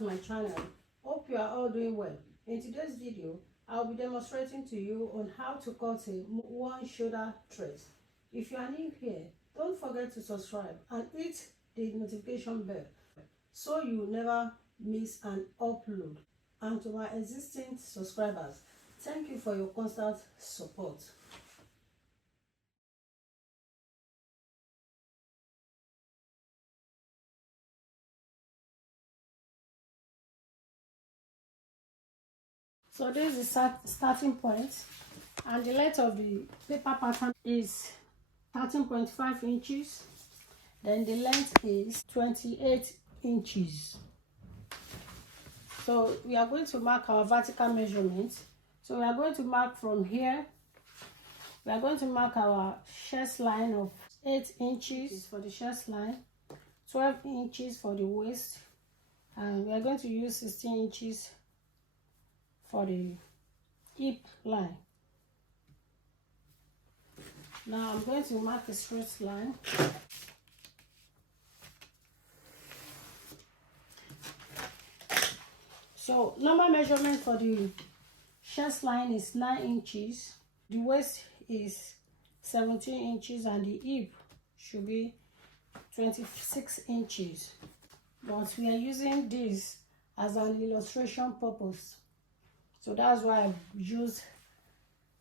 to my channel. Hope you are all doing well. In today's video, I'll be demonstrating to you on how to cut a one shoulder dress. If you are new here, don't forget to subscribe and hit the notification bell so you never miss an upload. And to my existing subscribers, thank you for your constant support. So this is the starting point, and the length of the paper pattern is 13.5 inches. Then the length is 28 inches. So we are going to mark our vertical measurement. So we are going to mark from here. We are going to mark our chest line of 8 inches for the chest line, 12 inches for the waist, and we are going to use 16 inches for the hip line. Now I'm going to mark a straight line. So normal measurement for the chest line is 9 inches, the waist is 17 inches, and the hip should be 26 inches. But we are using this as an illustration purpose, so that's why I use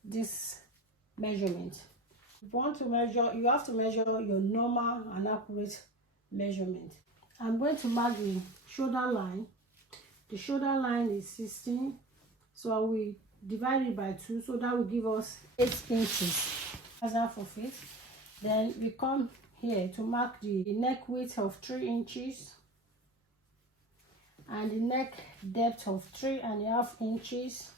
this measurement. If you want to measure, you have to measure your normal and accurate measurement. I'm going to mark the shoulder line. The shoulder line is 16, so I will divide it by 2, so that will give us 8 inches. That's half of it. Then we come here to mark the neck width of 3 inches and the neck depth of 3.5 inches.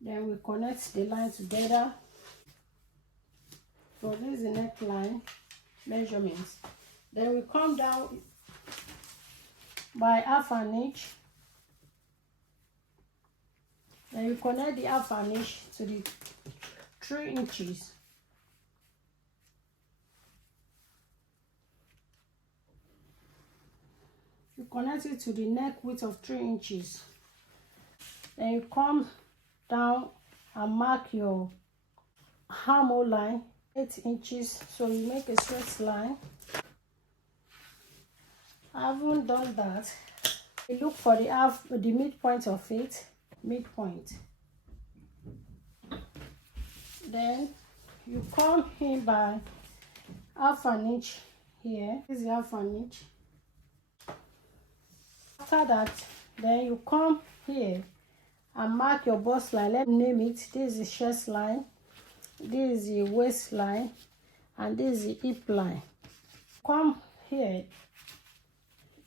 Then we connect the line together. So this is the neckline measurements. Then we come down by 1/2 inch. Then you connect the 1/2 inch to the 3 inches. You connect it to the neck width of 3 inches. Then you come down and mark your armhole line 8 inches. So you make a straight line. I haven't done that. You look for the midpoint of it. Midpoint. Then you come in by 1/2 inch here. This is 1/2 inch. After that, then you come here and mark your bust line. Let me name it. This is the chest line, this is the waist line, and this is the hip line. Come here,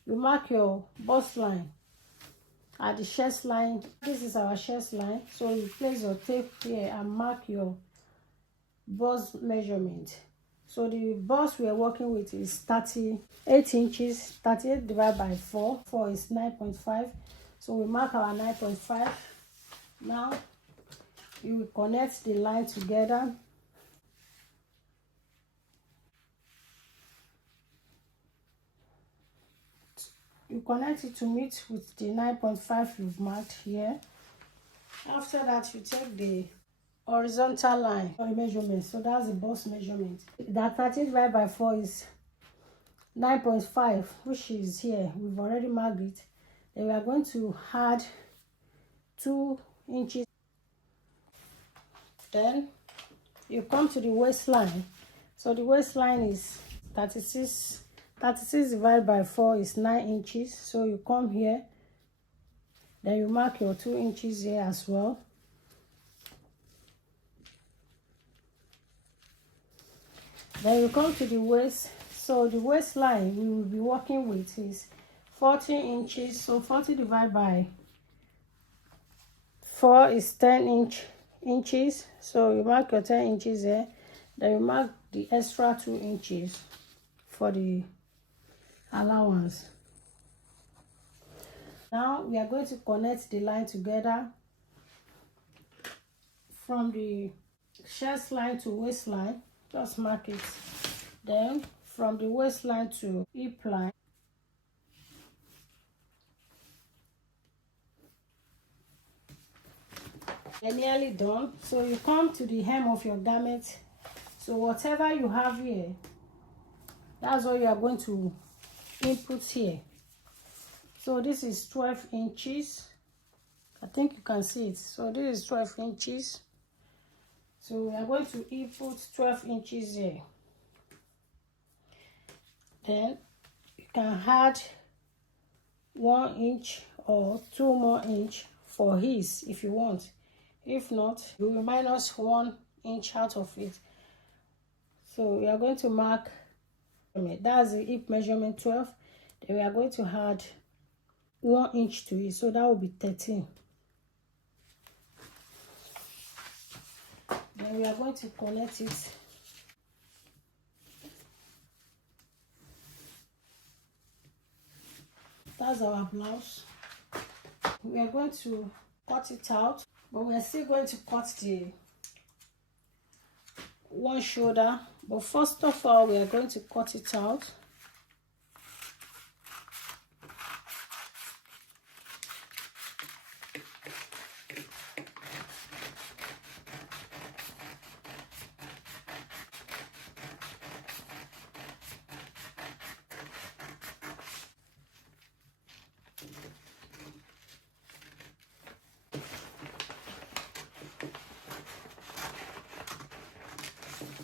you mark your bust line at the chest line. This is our chest line, so you place your tape here and mark your bust measurement. So the bust we are working with is 38 inches. 38 divided by 4 is 9.5. So we mark our 9.5. Now you will connect the line together. You connect it to meet with the 9.5 you've marked here. After that, you take the horizontal line for measurement. So that's the bust measurement. That 13 divided by 4 is 9.5, which is here. We've already marked it. Then we are going to add 2 inches. Then you come to the waistline. So the waistline is 36 divided by 4 is 9 inches. So you come here, then you mark your 2 inches here as well. Then you come to the waist. So the waistline we will be working with is 40 inches. So 40 divided by 4 is 10 inches. So you mark your 10 inches here. Then you mark the extra 2 inches for the allowance. Now we are going to connect the line together from the chest line to waistline. Just mark it. Then from the waistline to hip line, You're nearly done. So you come to the hem of your garment. So whatever you have here, that's what you are going to input here. So this is 12 inches. I think you can see it. So this is 12 inches. So we are going to input 12 inches here. Then you can add 1 inch or 2 more inch for his if you want. If not, you will minus 1 inch out of it. So we are going to mark, that's the hip measurement 12. Then we are going to add 1 inch to it, so that will be 13. Then we are going to connect it. That's our blouse. We are going to cut it out, but we are still going to cut the one shoulder. But first of all, we are going to cut it out.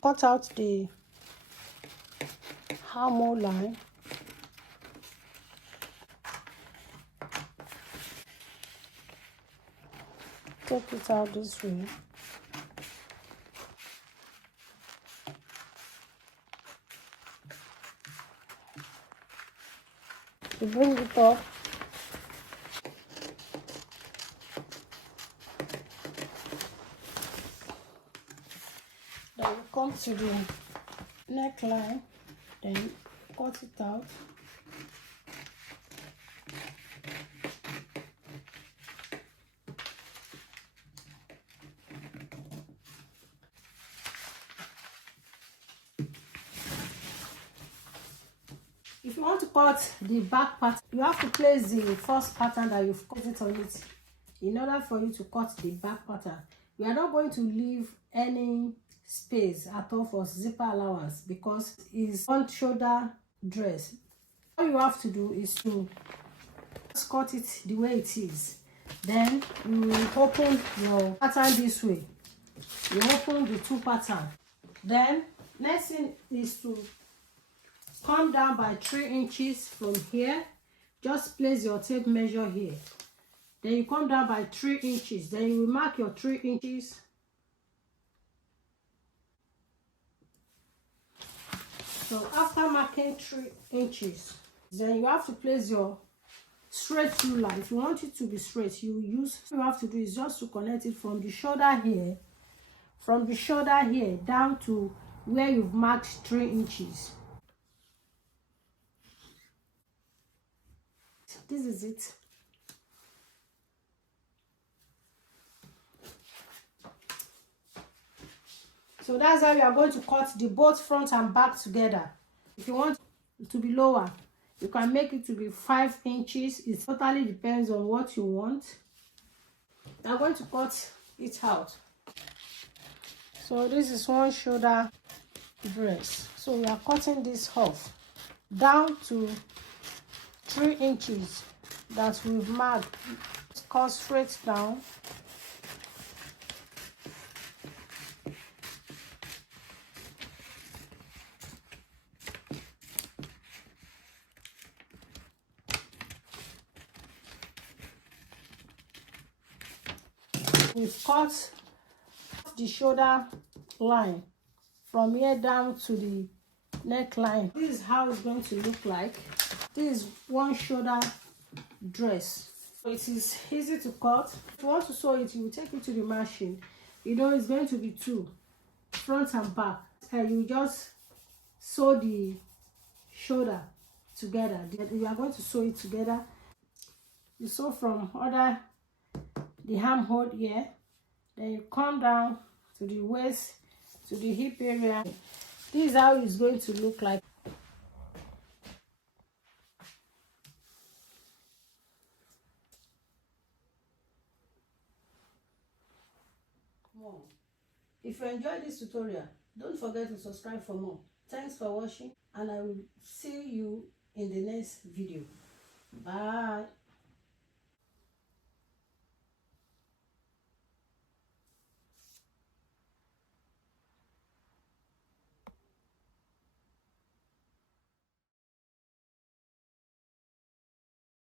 Cut out the armhole line. Take it out this way. You bring it up. Then you come to the neckline, then cut it out. If you want to cut the back part, you have to place the first pattern that you've cut it on it in order for you to cut the back pattern. We are not going to leave any space at all for zipper allowance because it's on shoulder dress. All you have to do is to just cut it the way it is. Then you will open your pattern this way. You open the two pattern. Then next thing is to come down by 3 inches from here. Just place your tape measure here. Then you come down by 3 inches. Then you will mark your 3 inches. So after marking 3 inches, then you have to place your straight ruler. If you want it to be straight, you have to do is just to connect it from the shoulder here, down to where you've marked 3 inches. This is it. So that's how you are going to cut the both front and back together. If you want it to be lower, you can make it to be 5 inches. It totally depends on what you want. I'm going to cut it out. So this is one shoulder dress. So we are cutting this off down to 3 inches that we've marked. Cut straight down. We've cut the shoulder line from here down to the neckline. This is how it's going to look like. This is one shoulder dress. It is easy to cut. If you want to sew it, you will take it to the machine. You know it's going to be 2, front and back. And you just sew the shoulder together. You are going to sew it together. You sew from under the armhole here, then you come down to the waist, to the hip area. This is how it's going to look like. more. If you enjoyed this tutorial, don't forget to subscribe for more. Thanks for watching, and I will see you in the next video. Bye.